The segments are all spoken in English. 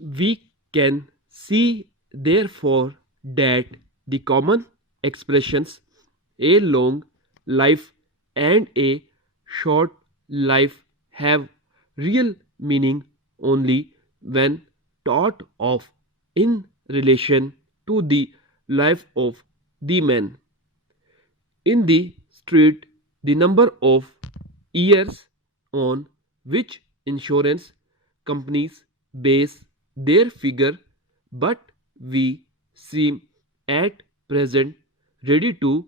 We can see therefore that the common expressions a long life and a short life have real meaning only when thought of in relation to the life of the man. In the street, the number of years on which insurance companies base their figure, but we seem at present ready to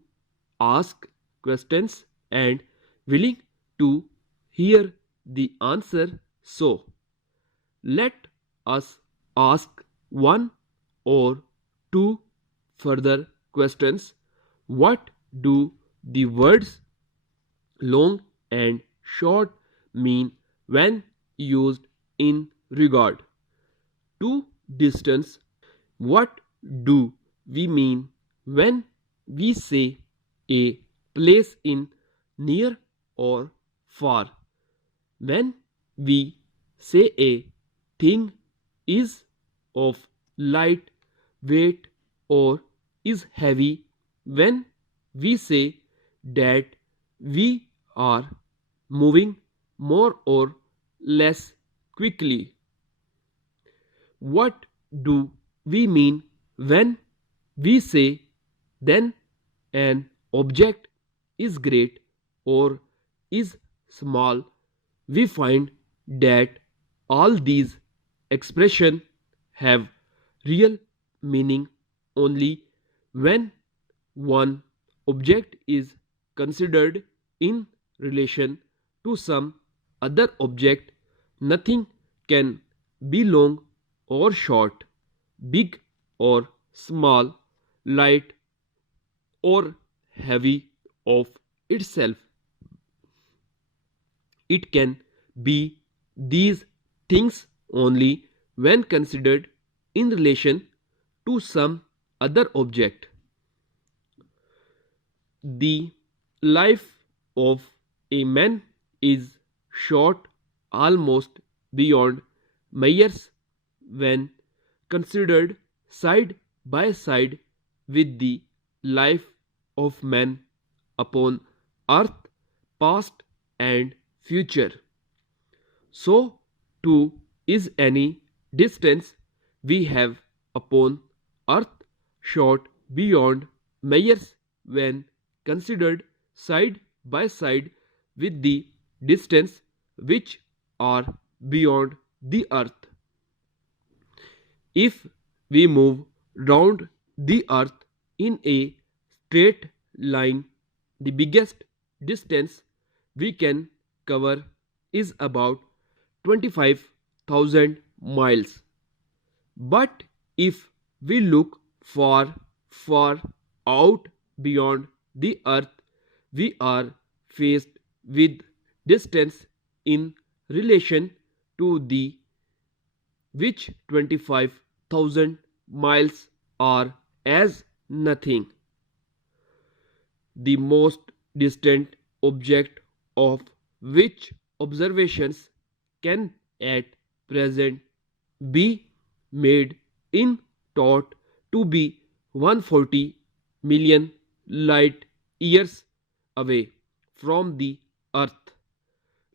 ask questions and willing to hear the answer. So, let us ask one or two further questions. What do the words long and short mean when used in regard to distance? What do we mean when we say a place in near or far? When we say a thing is of light weight or is heavy, when we say that we are moving more or less quickly. What do we mean when we say then an object is great or is small? We find that all these expressions have real meaning only when one object is considered in relation to some other object. Nothing can be long or short, big or small, light or heavy of itself. It can be these things only when considered in relation to some other object. The life of a man is short almost beyond measures when considered side by side with the life of man upon earth, past and future. So too is any distance we have upon earth short beyond measures when considered side by side with the distance which are beyond the earth. If we move round the earth in a straight line, the biggest distance we can cover is about 25,000 miles. But if we look far, far out beyond the earth, we are faced with distance in relation to the which 25,000 miles are as nothing. The most distant object of which observations can at present be made in thought to be 140 million light years away from the earth.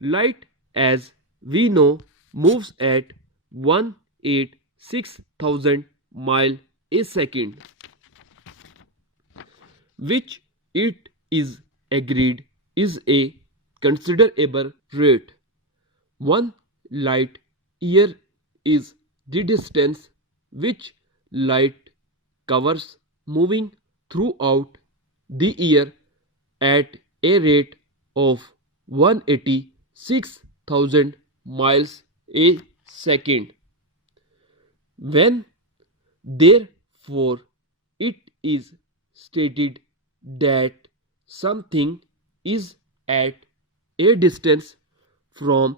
Light, as we know, moves at 186,000 miles a second, which it is agreed is a considerable rate. 1 light year is the distance which light covers moving throughout the year at a rate of 186,000 miles a second. When therefore it is stated that something is at a distance from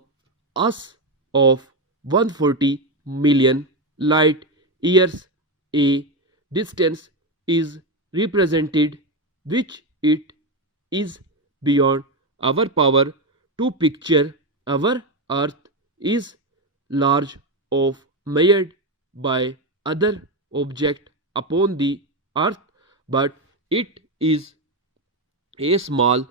us of 140 million light years, a distance is represented which it is beyond our power to picture. Our earth is large of measured by other object upon the earth, but it is a small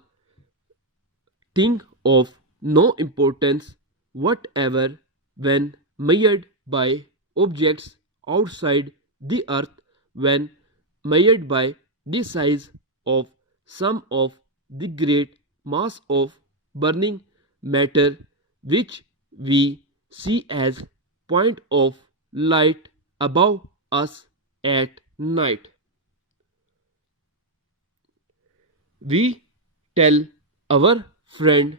thing of no importance whatever when measured by objects outside the earth, when measured by the size of some of the great mass of burning matter which we see as point of light above us at night. We tell our friend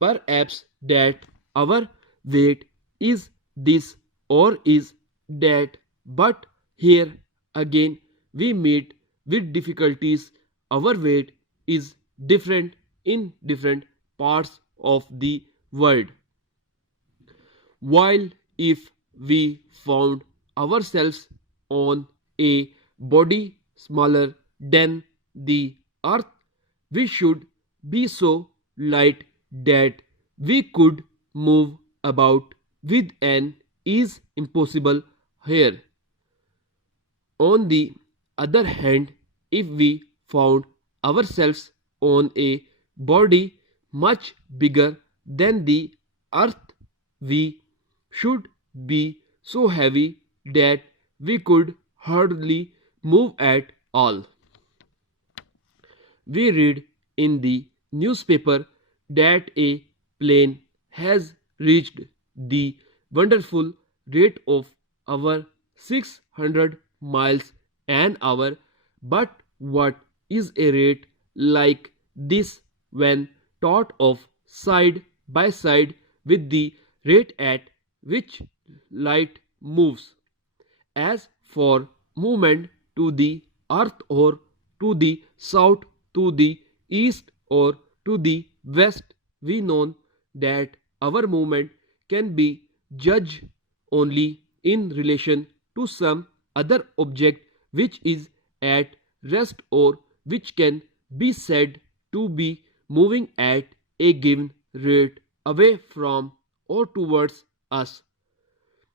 perhaps that our weight is this or is that, but here again we meet with difficulties. Our weight is different in different parts of the world. While if we found ourselves on a body smaller than the earth, we should be so light that we could move about with an ease impossible here. On the other hand, if we found ourselves on a body much bigger than the earth, we should be so heavy that we could hardly move at all. We read in the newspaper that a plane has reached the wonderful rate of over 600 miles an hour, but what is a rate like this when thought of side by side with the rate at which light moves? As for movement to the earth or to the south, to the east or to the west, we know that our movement can be judged only in relation to some other object which is at rest or which can be said to be moving at a given rate away from or towards us.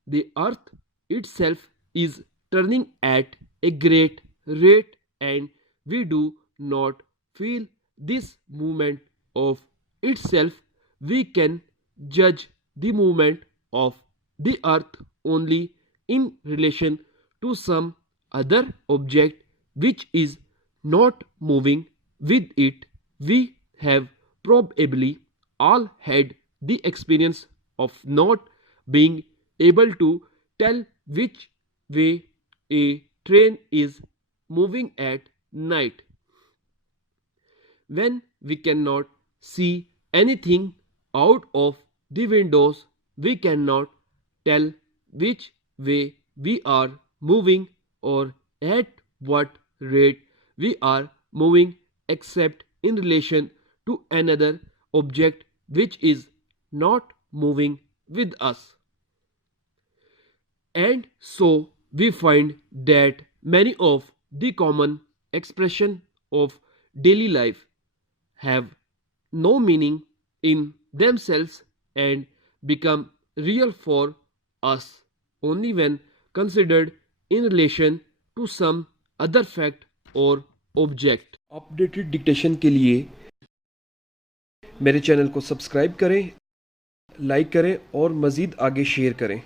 The earth itself is turning at a great rate, and we do not feel this movement of itself. We can judge the movement of the earth only in relation to some other object which is not moving with it. We have probably all had the experience of not being able to tell which way a train is moving at night. When we cannot see anything out of the windows, we cannot tell which way we are moving or at what rate we are moving except in relation to another object which is not moving with us. And so we find that many of the common expression of daily life have no meaning in themselves and become real for us only when considered in relation to some other fact or object. Updated dictation के लिए मेरे channel को subscribe करें, like करें और मज़ीद आगे share करें।